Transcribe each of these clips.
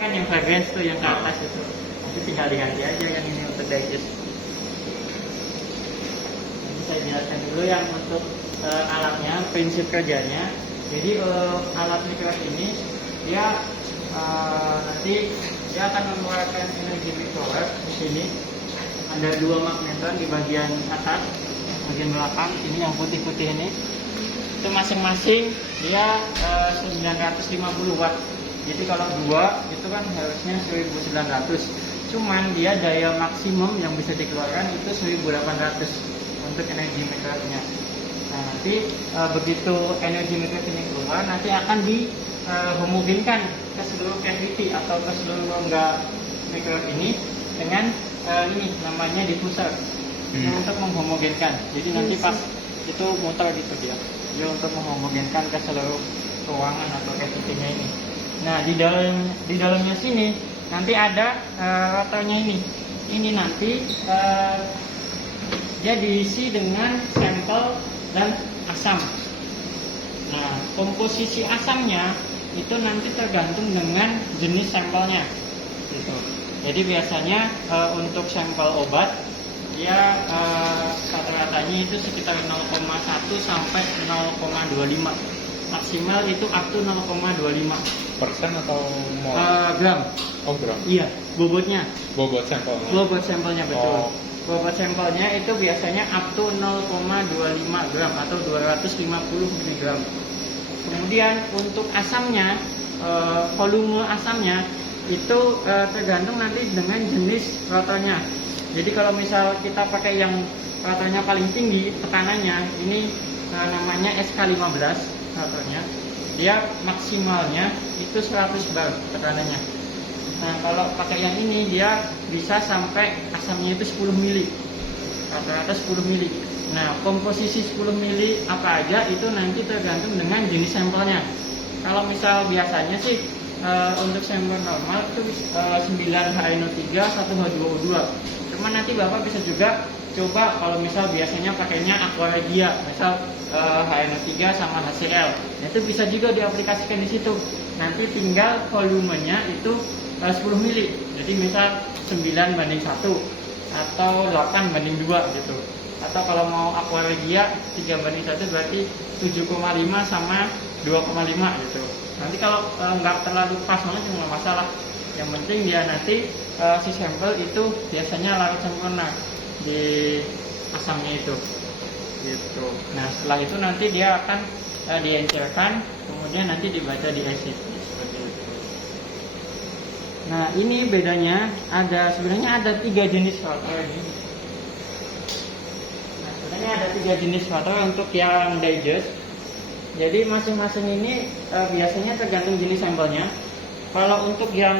kan yang fragrance tuh yang ke atas itu. Nanti tinggal diganti aja yang ini untuk digest. Nanti saya jelaskan dulu yang untuk alatnya, prinsip kerjanya. Jadi alat microwave ini dia nanti dia akan mengeluarkan energi microwave. Di sini ada dua magneton di bagian atas, bagian belakang. Ini yang putih-putih ini. Itu masing-masing dia 950 watt. Jadi kalau dua itu kan harusnya 1900. Cuman dia daya maksimum yang bisa dikeluarkan itu 1800 untuk energi microwave-nya. Nah, nanti begitu energi microwave ini keluar, nanti akan dihomogenkan ke seluruh cavity atau ke seluruh rongga microwave ini dengan ini namanya diffuser untuk menghomogenkan. Jadi nanti pas itu muter gitu dia untuk menghomogenkan ke seluruh ruangan atau cavity-nya ini. Nah, di dalamnya sini nanti ada rotornya ini. Ini nanti dia diisi dengan sampel dan asam. Nah, komposisi asamnya itu nanti tergantung dengan jenis sampelnya. Gitu. Jadi biasanya untuk sampel obat dia rata-ratanya itu sekitar 0,1 sampai 0,25. Maksimal itu up to 0,25 persen atau mol? Gram. Oh, gram. Iya, bobotnya. Bobot sampelnya. Bobot sampelnya betul. Oh. Bobot sampelnya itu biasanya up to 0,25 gram atau 250 mg. Kemudian untuk asamnya, volume asamnya itu tergantung nanti dengan jenis rotornya. Jadi kalau misal kita pakai yang rotornya paling tinggi tekanannya, ini namanya SK15 rotornya, dia maksimalnya itu 100 bar tekanannya. Nah, kalau pakai yang ini dia bisa sampai asamnya itu 10 mili, rata-rata 10 mili. Nah, komposisi 10 mili apa aja itu nanti tergantung dengan jenis sampelnya. Kalau misal biasanya sih untuk sampel normal itu 9 HNO3 1 H2O2. Cuman nanti Bapak bisa juga coba kalau misal biasanya pakainya Aquaregia, misal HNO3 sama HCl. Nah, itu bisa juga diaplikasikan di situ. Nanti tinggal volumenya itu 10 mili. Jadi misal 9:1 atau 8:2 gitu. Atau kalau mau Aquaregia 3:1 berarti 7,5 sama 2,5 gitu. Nanti kalau nggak terlalu pas banget nggak masalah. Yang penting dia nanti si sampel itu biasanya larut sempurna di asamnya itu gitu. Nah, setelah itu nanti dia akan diencerkan, kemudian nanti dibaca di acid seperti itu. Nah, ini bedanya sebenarnya ada 3 jenis rotor ini. Nah, sebenarnya ada 3 jenis rotor untuk yang digest. Jadi masing-masing ini biasanya tergantung jenis sampelnya. Kalau untuk yang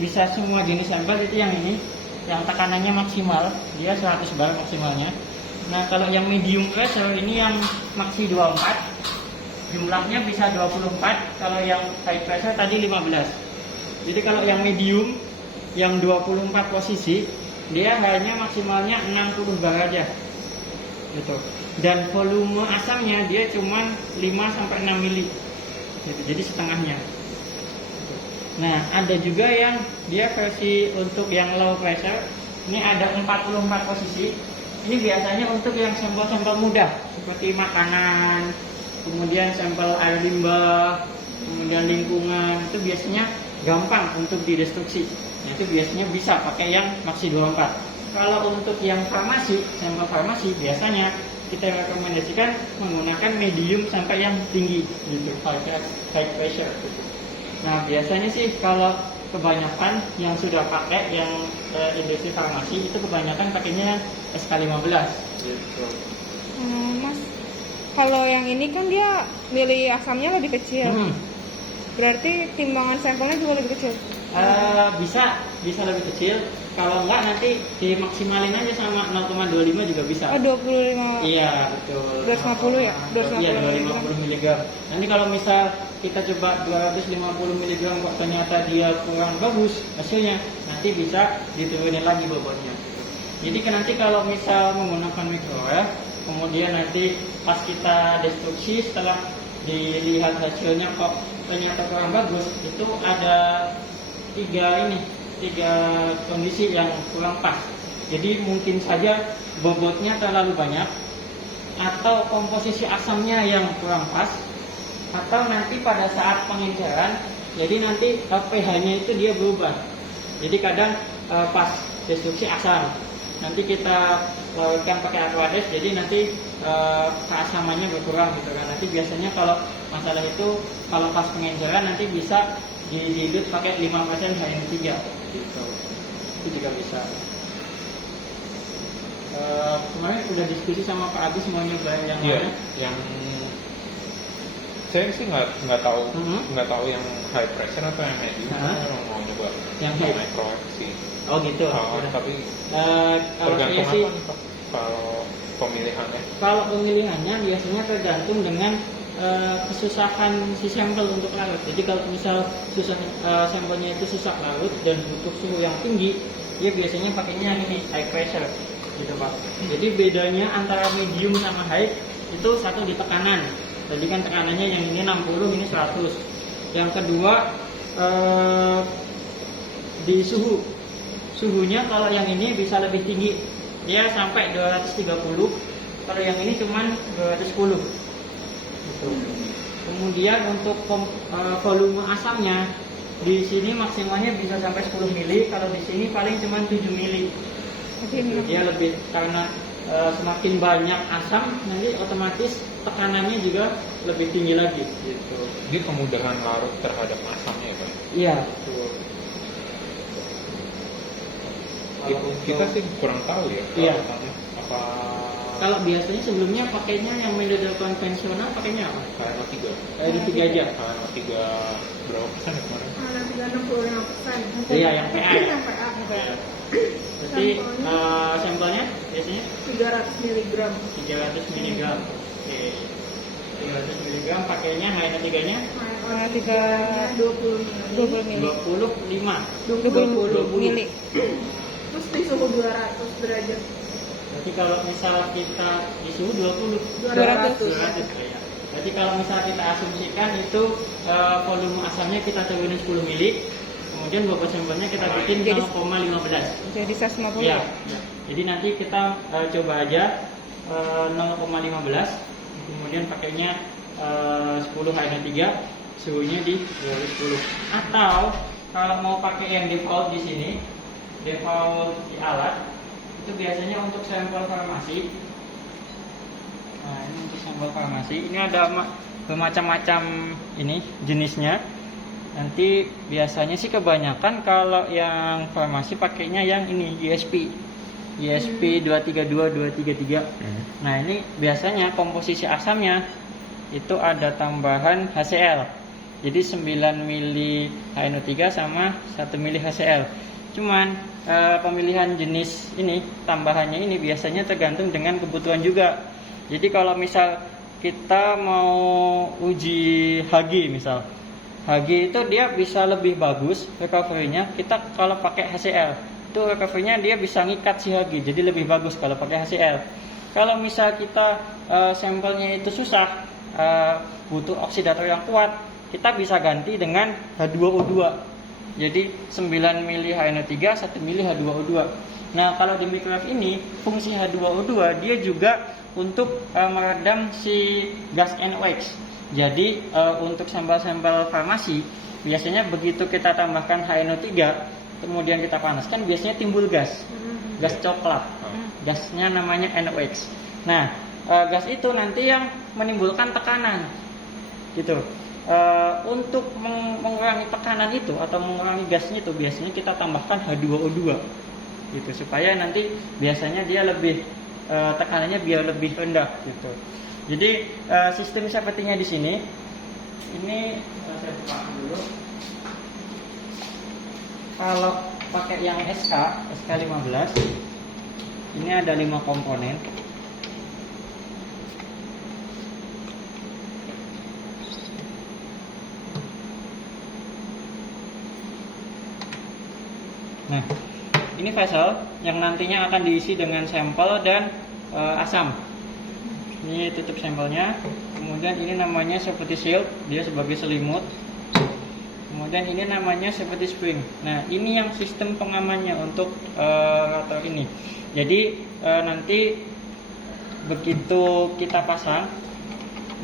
bisa semua jenis sampel itu yang ini, yang tekanannya maksimal, dia 100 bar maksimalnya. Nah, kalau yang medium pressure ini yang maksi 24, jumlahnya bisa 24. Kalau yang high pressure tadi 15. Jadi kalau yang medium, yang 24 posisi, dia hanya maksimalnya 60 bar aja. Gitu. Dan volume asamnya dia cuma 5 sampai 6 mili. Gitu. Jadi setengahnya. Nah, ada juga yang dia versi untuk yang low pressure. Ini ada 44 posisi. Ini biasanya untuk yang sampel-sampel mudah seperti makanan, kemudian sampel air limbah, kemudian lingkungan, itu biasanya gampang untuk didestruksi. Nah, itu biasanya bisa pakai yang maksi 24. Kalau untuk yang farmasi, sampel farmasi biasanya kita rekomendasikan menggunakan medium sampai yang tinggi gitu, high pressure gitu. Nah, biasanya sih kalau kebanyakan yang sudah pakai yang industri farmasi itu kebanyakan pakainya SK15 gitu. Mas, kalau yang ini kan dia milih asamnya lebih kecil. Berarti timbangan sampelnya juga lebih kecil. Bisa lebih kecil. Kalau enggak nanti dimaksimalin aja sama 0,25 juga bisa. Oh, 25. Iya, betul. 250 ya? 250 Iya, 250 mg. Nanti kalau misal kita coba 250 mg kok ternyata dia kurang bagus hasilnya, nanti bisa diturunin lagi bobotnya. Jadi nanti kalau misal menggunakan microwave, kemudian nanti pas kita destruksi setelah dilihat hasilnya kok ternyata kurang bagus, itu ada tiga kondisi yang kurang pas. Jadi mungkin saja bobotnya terlalu banyak, atau komposisi asamnya yang kurang pas, atau nanti pada saat pengenceran, jadi nanti pH-nya itu dia berubah. Jadi kadang pas destruksi asam, nanti kita larutkan pakai aquades, jadi nanti keasamannya berkurang gitu kan. Nanti biasanya kalau masalah itu, kalau pas pengenceran nanti bisa dilidut pakai 5% HN3 gitu. Itu juga bisa. Kemarin udah diskusi sama Pak Agus mau nyoba yang Iya, mana? yang saya sih nggak tahu yang high pressure atau yang medium. Saya mau nyoba Yang high. microwave sih. Oh gitu. Udah. Tapi Kalau saya tergantung sih, apa nih, Pak? Kalau pemilihannya. kalau pemilihannya biasanya tergantung dengan kesusahan si sampel untuk larut. Jadi kalau misal sampelnya itu susah larut dan butuh suhu yang tinggi, dia biasanya pakainya yang ini high pressure, gitu Pak. Jadi bedanya antara medium sama high itu satu di tekanan. Tadi kan tekanannya yang ini 60, ini 100. Yang kedua di suhu. Suhunya kalau yang ini bisa lebih tinggi, dia sampai 230. Kalau yang ini cuman 210. Gitu. Kemudian untuk volume asamnya di sini maksimalnya bisa sampai 10 mili, kalau di sini paling cuma 7 mili. Gitu. Dia lebih karena semakin banyak asam nanti otomatis tekanannya juga lebih tinggi lagi. Gitu. Dia kemudahan larut terhadap asamnya ya Pak? Iya. Betul. Kita sih kurang tahu ya. Iya. Apa Kalau biasanya sebelumnya pakainya yang metode konvensional pakainya apa? HNO3? HNO3 aja. HNO3 berapa persen ya kemarin? Mana 65%. Iya, yang PA. Yang PA. Berarti sampelnya biasanya 300 mg. 300 mg. Oke. 300 mg pakainya HNO3-nya Mana 20 mili. 25. 20 mili. Terus di suhu 200 derajat. Berarti kalau misal kita di suhu 200. Ya. Berarti kalau misal kita asumsikan itu volume asamnya kita turunin 10 mili, kemudian bobot sampelnya kita bikin Jadi 0,15. Jadi 150 Ya. ya? Jadi nanti kita coba aja 0,15, kemudian pakainya 10 HNO3, suhunya di 210. Atau kalau mau pakai yang default di sini, default di alat, itu biasanya untuk sampel farmasi. Nah, ini untuk sampel farmasi. Ini ada bermacam-macam ini jenisnya. Nanti biasanya sih kebanyakan kalau yang farmasi pakainya yang ini ESP 232 233. Nah, ini biasanya komposisi asamnya itu ada tambahan HCl. Jadi 9 mili HNO3 sama 1 mili HCl. Cuman pemilihan jenis ini, tambahannya ini biasanya tergantung dengan kebutuhan juga. Jadi kalau misal kita mau uji Hg misal, Hg itu dia bisa lebih bagus recovery-nya. Kita kalau pakai HCl, itu recovery-nya dia bisa ngikat si Hg, jadi lebih bagus kalau pakai HCl. Kalau misal kita sampelnya itu susah, butuh oksidator yang kuat, kita bisa ganti dengan H2O2. Jadi 9 mili HNO3, 1 mili H2O2. Nah, kalau di microwave ini fungsi H2O2 dia juga untuk meredam si gas NOx. Jadi untuk sampel-sampel farmasi biasanya begitu kita tambahkan HNO3 kemudian kita panaskan biasanya timbul gas coklat. Gasnya namanya NOx. Nah, gas itu nanti yang menimbulkan tekanan. Gitu. Untuk mengurangi tekanan itu atau mengurangi gasnya itu biasanya kita tambahkan H2O2 gitu supaya nanti biasanya dia lebih tekanannya biar lebih rendah gitu. Jadi sistem safety-nya di sini ini saya buka dulu. Kalau pakai yang SK15 ini ada 5 komponen. Nah, ini vessel yang nantinya akan diisi dengan sampel dan asam. Ini tutup sampelnya. Kemudian ini namanya safety shield, dia sebagai selimut. Kemudian ini namanya safety spring. Nah, ini yang sistem pengamannya untuk rotor ini. Jadi nanti begitu kita pasang,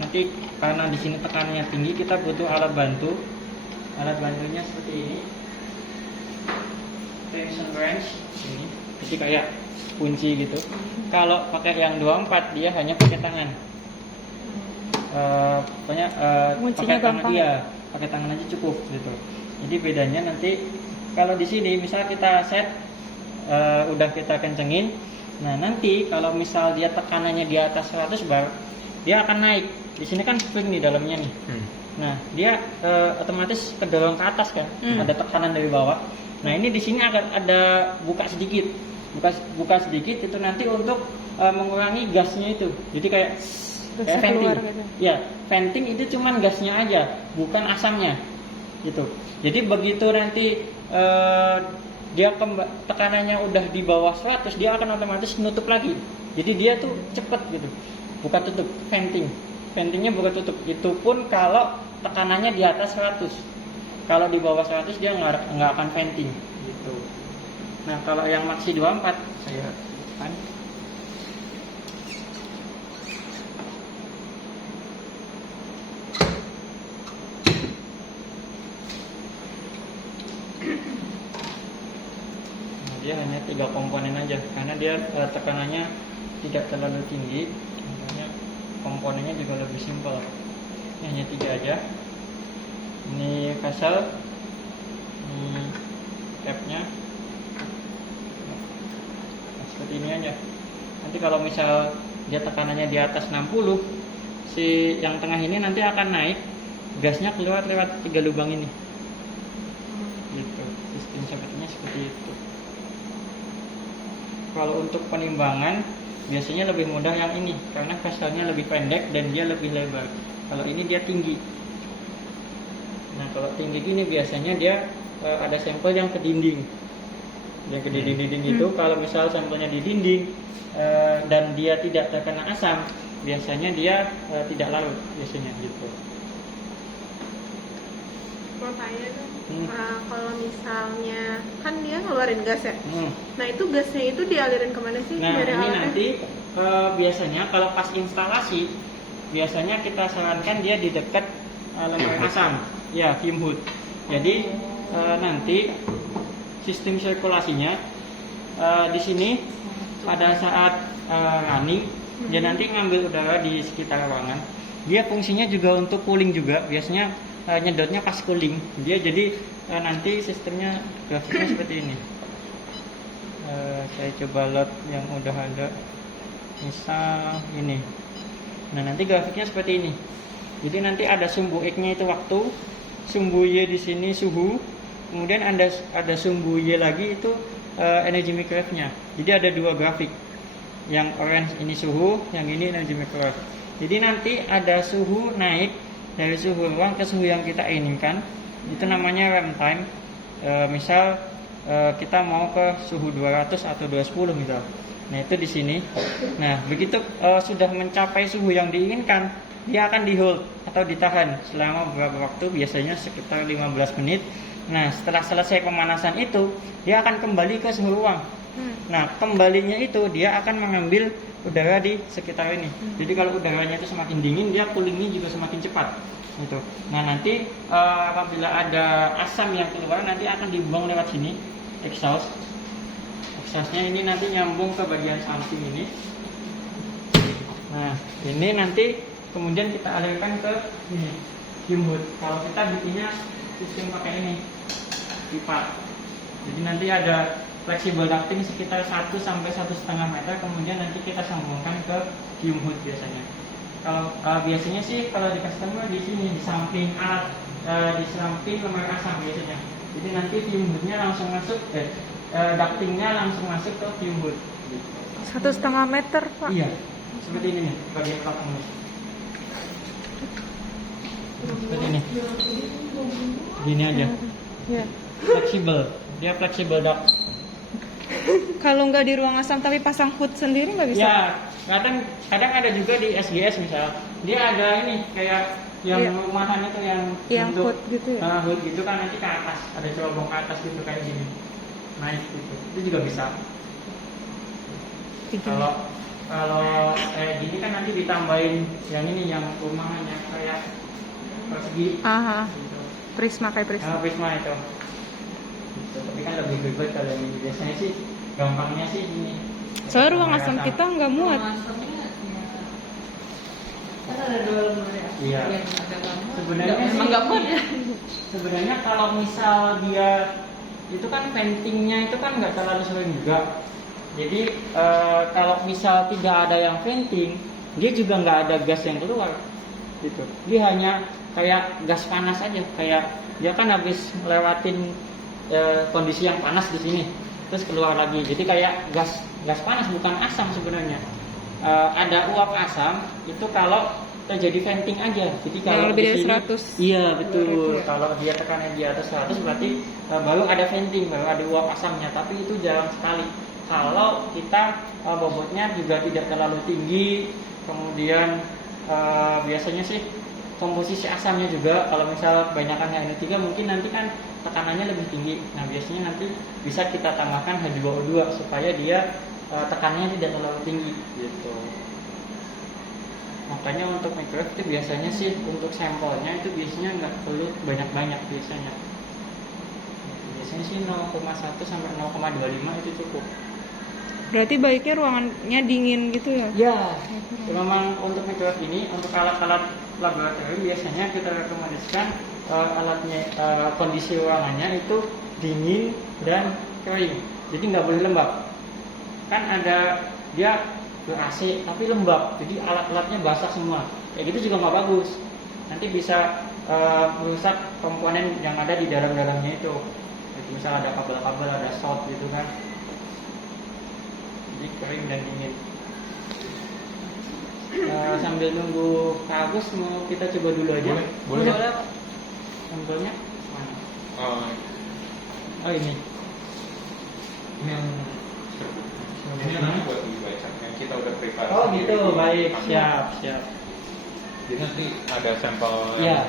nanti karena di sini tekanannya tinggi, kita butuh alat bantu. Alat bantunya seperti ini, tension wrench ini, jadi kayak kunci gitu. Kalau pakai yang 24 dia hanya pakai tangan. Pokoknya Kuncinya pakai tangan, gampang. iya, pakai tangan aja cukup gitu. Jadi bedanya nanti kalau di sini misal kita set udah kita kencengin, nah nanti kalau misal dia tekanannya di atas 100 bar, dia akan naik. Di sini kan spring di dalamnya nih. Nah, dia otomatis kedorong ke atas kan, ada tekanan dari bawah. Nah, ini di sini akan ada buka sedikit, buka sedikit itu nanti untuk mengurangi gasnya itu. Jadi kayak Gasnya venting. keluar gitu. Ya, venting itu cuman gasnya aja, bukan asamnya, gitu. Jadi begitu nanti dia tekanannya udah di bawah 100, dia akan otomatis nutup lagi. Jadi dia tuh cepet gitu, buka tutup, venting. Ventingnya buka tutup. Itu pun kalau tekanannya di atas 100. Kalau di bawah 100 dia nggak akan venting gitu. Nah, kalau yang Maxi 24 saya kan dia hanya 3 komponen aja karena dia tekanannya tidak terlalu tinggi, makanya komponennya juga lebih simpel. Ini hanya 3 aja. Ini vessel, ini capnya. Nah, seperti ini aja. Nanti kalau misal dia tekanannya di atas 60, si yang tengah ini nanti akan naik, gasnya keluar lewat 3 lubang ini. Gitu. Sistem sepertinya seperti itu. Kalau untuk penimbangan biasanya lebih mudah yang ini karena vesselnya lebih pendek dan dia lebih lebar. Kalau ini dia tinggi. Nah, kalau tinggi gini biasanya dia ada sampel yang ke dinding. Yang ke dinding-dinding itu kalau misal sampelnya di dinding dan dia tidak terkena asam, biasanya dia tidak larut biasanya gitu. Mau tanya dong, kalau misalnya kan dia ngeluarin gas ya, nah itu gasnya itu dialirin kemana sih? Nah, dari ini alatnya? nanti biasanya kalau pas instalasi, biasanya kita sarankan dia di dekat lemari asam, ya fume hood. Jadi nanti sistem sirkulasinya di sini pada saat running, dia nanti ngambil udara di sekitar ruangan. Dia fungsinya juga untuk cooling juga, biasanya nyedotnya pas cooling. Dia jadi nanti sistemnya grafiknya seperti ini. Saya coba load yang udah ada, misal ini. Nah, nanti grafiknya seperti ini. Jadi nanti ada sumbu X-nya itu waktu, sumbu Y di sini suhu, kemudian ada sumbu Y lagi itu energy microwave-nya. Jadi ada 2 grafik. Yang orange ini suhu, yang ini energy microwave. Jadi nanti ada suhu naik dari suhu ruang ke suhu yang kita inginkan, itu namanya RAM time. Misal kita mau ke suhu 200 atau 210 misal. Nah, itu di sini. Nah, begitu sudah mencapai suhu yang diinginkan, dia akan di hold atau ditahan selama beberapa waktu, biasanya sekitar 15 menit. Nah, setelah selesai pemanasan itu, dia akan kembali ke suhu ruang. Nah, kembalinya itu dia akan mengambil udara di sekitar ini. Jadi kalau udaranya itu semakin dingin, dia coolingnya juga semakin cepat. Gitu. Nah, nanti apabila ada asam yang keluar, nanti akan dibuang lewat sini, exhaust. Exhaustnya ini nanti nyambung ke bagian samping ini. Nah, ini nanti kemudian kita alirkan ke ini, fume hood. Kalau kita bikinnya sistem pakai ini, pipa. Jadi nanti ada flexible ducting sekitar 1 sampai 1,5 meter, kemudian nanti kita sambungkan ke fume hood biasanya. Kalau biasanya sih kalau di customer di sini di samping alat, di samping lemari asam biasanya. Jadi nanti fume hoodnya langsung masuk, ductingnya langsung masuk ke fume hood. 1,5 meter, Pak. Iya, seperti ini nih bagian belakangnya. Seperti ini. Gini aja. Ya. Fleksibel, dia fleksibel duct. Kalau nggak di ruang asam tapi pasang hood sendiri nggak bisa? Ya, kadang ada juga di SGS misal, dia ada ini kayak yang Iya. rumahan itu yang hood gitu ya. hood gitu kan nanti ke atas, ada cerobong ke atas gitu kayak gini, naik gitu, itu juga bisa. Kalau kalau kayak gini kan nanti ditambahin yang ini yang rumahan yang kayak persegi Aha, gitu. prisma kayak prisma. Prisma itu. Gitu. Tapi kan lebih ribet kalau ini. Biasanya sih gampangnya sih ini. Soalnya ruang asam kita nggak muat. Kan ada 2 lembar ya. Iya. Yang agak nggak muat. Sebenarnya Emang sih- nggak muat ya. Sebenarnya kalau misal dia itu kan ventingnya itu kan nggak terlalu sering juga. Jadi kalau misal tidak ada yang venting, dia juga nggak ada gas yang keluar, gitu. Dia hanya kayak gas panas aja, kayak dia kan habis lewatin kondisi yang panas di sini, terus keluar lagi. Jadi kayak gas panas bukan asam sebenarnya. Ada uap asam itu kalau terjadi venting aja. Jadi kalau lebih di dari sini- 100. Iya betul. Berarti ya. Kalau dia tekanan di atas 100 berarti baru ada venting, baru ada uap asamnya. Tapi itu jarang sekali. Kalau kita bobotnya juga tidak terlalu tinggi, kemudian biasanya sih komposisi asamnya juga kalau misal kebanyakan HNO3 mungkin nanti kan tekanannya lebih tinggi. Nah biasanya nanti bisa kita tambahkan H2O2 supaya dia tekanannya tidak terlalu tinggi gitu. Makanya untuk microwave itu biasanya sih untuk sampelnya itu biasanya nggak perlu banyak-banyak biasanya. Biasanya sih 0,1 sampai 0,25 itu cukup. Berarti baiknya ruangannya dingin gitu ya? Ya, memang untuk microwave ini untuk alat-alat laboratorium biasanya kita rekomendasikan alatnya kondisi ruangannya itu dingin dan kering. Jadi nggak boleh lembab. Kan ada dia ber-AC tapi lembab, jadi alat-alatnya basah semua. Kayak gitu juga nggak bagus. Nanti bisa merusak komponen yang ada di dalam-dalamnya itu. Jadi misal ada kabel-kabel, ada short gitu kan. Jadi kering dan dingin. Sambil nunggu Kak Agus mau kita coba dulu aja. Boleh. Boleh, Pak. Sampelnya mana? Oh, Oh ini. yang ini namanya buat dibaca yang kita udah prepare. Oh sendiri. gitu, baik, siap, siap. Jadi nanti ada sampel Iya.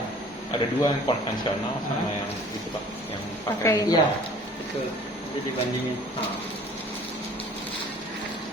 ada 2 yang konvensional sama yang itu Pak, yang Pakai. pakai. Iya, betul. Jadi dibandingin. Nah,